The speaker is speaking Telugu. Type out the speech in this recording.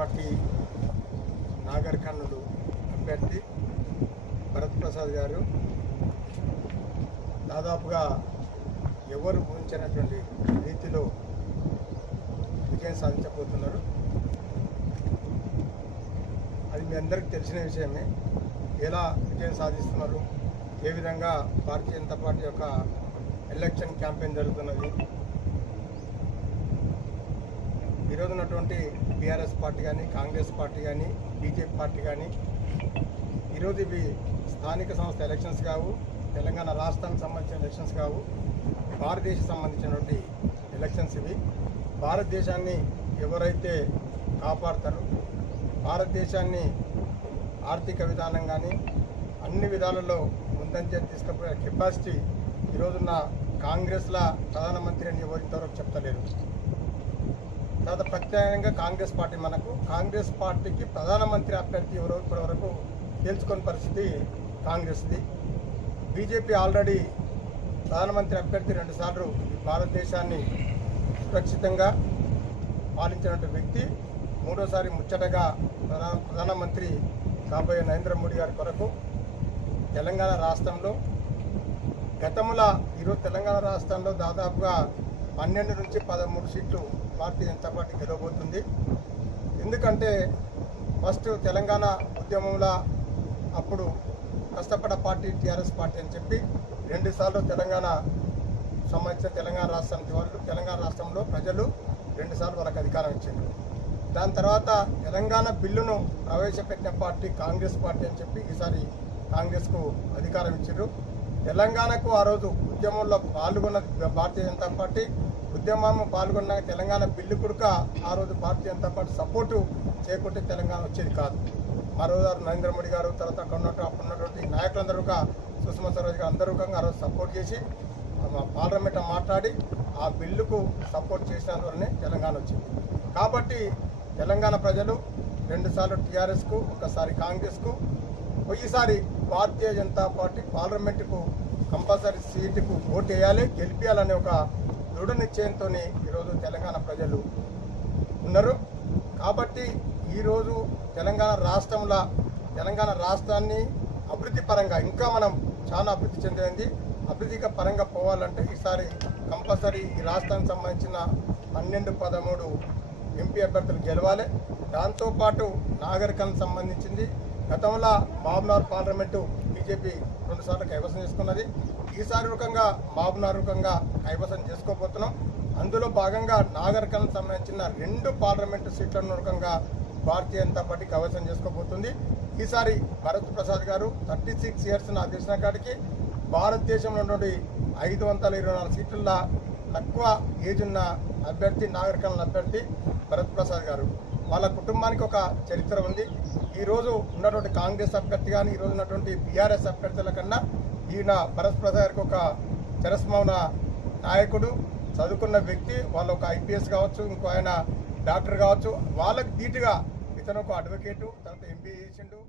పార్టీ నాగర్ కర్నూలు అభ్యర్థి భరత్ ప్రసాద్ గారు. దాదాపుగా ఎవరు ఊహించినటువంటి రీతిలో విజయం సాధించబోతున్నారు. అది మీ అందరికీ తెలిసిన విషయమే. ఎలా విజయం సాధిస్తున్నారు? ఏ విధంగా భారతీయ జనతా పార్టీ యొక్క ఎలక్షన్ క్యాంపెయిన్ జరుగుతున్నది? ఈరోజు ఉన్నటువంటి బీఆర్ఎస్ పార్టీ కానీ కాంగ్రెస్ పార్టీ కానీ బీజేపీ పార్టీ కానీ ఈరోజు ఇవి స్థానిక సంస్థ ఎలక్షన్స్ కావు తెలంగాణ రాష్ట్రానికి సంబంధించిన ఎలక్షన్స్ కావు భారతదేశం సంబంధించినటువంటి ఎలక్షన్స్ ఇవి. భారతదేశాన్ని ఎవరైతే కాపాడతారు భారతదేశాన్ని ఆర్థిక విధానం కానీ అన్ని విధాలలో ముందంజ తీసుకుపోయే కెపాసిటీ ఈరోజున్న కాంగ్రెస్ల ప్రధానమంత్రి అని ఎవరింతవరకు చెప్తలేరు తర్వాత ప్రత్యేకంగా కాంగ్రెస్ పార్టీ మనకు కాంగ్రెస్ పార్టీకి ప్రధానమంత్రి అభ్యర్థి ఎవరో ఇప్పటివరకు తేల్చుకొని పరిస్థితి కాంగ్రెస్ది. బీజేపీ ఆల్రెడీ ప్రధానమంత్రి అభ్యర్థి రెండుసార్లు ఈ భారతదేశాన్ని సురక్షితంగా పాలించినటువంటి వ్యక్తి మూడోసారి ముచ్చటగా ప్రధాన ప్రధానమంత్రి కాబోయే నరేంద్ర మోడీ గారి కొరకు తెలంగాణ రాష్ట్రంలో గతముల ఈరోజు తెలంగాణ రాష్ట్రంలో దాదాపుగా పన్నెండు నుంచి పదమూడు సీట్లు భారతీయ జనతా పార్టీ గెలవబోతుంది. ఎందుకంటే ఫస్ట్ తెలంగాణ ఉద్యమంలో అప్పుడు కష్టపడ పార్టీ టీఆర్ఎస్ పార్టీ అని చెప్పి రెండుసార్లు తెలంగాణ సంబంధించిన తెలంగాణ రాష్ట్రానికి వాళ్ళు తెలంగాణ రాష్ట్రంలో ప్రజలు రెండుసార్లు వాళ్ళకి అధికారం ఇచ్చింది దాని తర్వాత తెలంగాణ బిల్లును ప్రవేశపెట్టిన పార్టీ కాంగ్రెస్ పార్టీ అని చెప్పి ఈసారి కాంగ్రెస్కు అధికారం ఇచ్చారు. తెలంగాణకు ఆ రోజు ఉద్యమంలో పాల్గొన్న భారతీయ జనతా పార్టీ ఉద్యమం పాల్గొన్న తెలంగాణ బిల్లు కొడుక ఆ రోజు భారతీయ జనతా పార్టీ సపోర్టు చేయకుంటే తెలంగాణ వచ్చేది కాదు. ఆ రోజు నరేంద్ర మోడీ గారు తర్వాత అక్కడ ఉన్నట్టు అప్పుడు ఉన్నటువంటి నాయకులందరూ సుష్మా స్వరాజ్ గారు అందరూ ఆ రోజు సపోర్ట్ చేసి మా పార్లమెంట్ మాట్లాడి ఆ బిల్లుకు సపోర్ట్ చేసినందువల్లనే తెలంగాణ వచ్చింది. కాబట్టి తెలంగాణ ప్రజలు రెండుసార్లు టీఆర్ఎస్కు ఒకసారి కాంగ్రెస్కు ఈసారి భారతీయ జనతా పార్టీ పార్లమెంటుకు కంపల్సరీ సీటుకు ఓటు వేయాలి గెలిపించాలనే ఒక దృఢ నిశ్చయంతో ఈరోజు తెలంగాణ ప్రజలు ఉన్నారు. కాబట్టి ఈరోజు తెలంగాణ రాష్ట్రంలో తెలంగాణ రాష్ట్రాన్ని అభివృద్ధి పరంగా ఇంకా మనం చాలా అభివృద్ధి చెందింది. అభివృద్ధిగా పరంగా పోవాలంటే ఈసారి కంపల్సరీ ఈ రాష్ట్రానికి సంబంధించిన పన్నెండు పదమూడు ఎంపీ అభ్యర్థులు గెలవాలి. దాంతోపాటు నాగరికానికి సంబంధించింది గతంలో బాబునార్ పార్లమెంటు బీజేపీ రెండుసార్లు కైవసం చేసుకున్నది. ఈసారి రూపంగా బాబునార్ రూపంగా కైవసం చేసుకోబోతున్నాం. అందులో భాగంగా నాగరికానికి సంబంధించిన రెండు పార్లమెంటు సీట్లను రకంగా భారతీయ జనతా పార్టీ కైవసం చేసుకోబోతుంది. ఈసారి భరత్ ప్రసాద్ గారు థర్టీ సిక్స్ ఇయర్స్ నా తెలిసిన కాడికి భారతదేశంలో ఉన్నటువంటి ఐదు వందల ఇరవై నాలుగు సీట్ల తక్కువ ఏజ్ ఉన్న అభ్యర్థి నాగరికల అభ్యర్థి భరత్ ప్రసాద్ గారు. వాళ్ళ కుటుంబానికి ఒక చరిత్ర ఉంది. ఈరోజు ఉన్నటువంటి కాంగ్రెస్ అభ్యర్థి కానీ ఈరోజు ఉన్నటువంటి బీఆర్ఎస్ అభ్యర్థుల కన్నా ఈయన భరత్ గారికి ఒక చిరస్మౌన నాయకుడు చదువుకున్న వ్యక్తి వాళ్ళు ఒక ఐపీఎస్ కావచ్చు ఇంకో ఆయన డాక్టర్ కావచ్చు. వాళ్ళకి ధీటుగా ఇతను ఒక అడ్వకేటు తర్వాత ఎంబీఏ చేసిండు.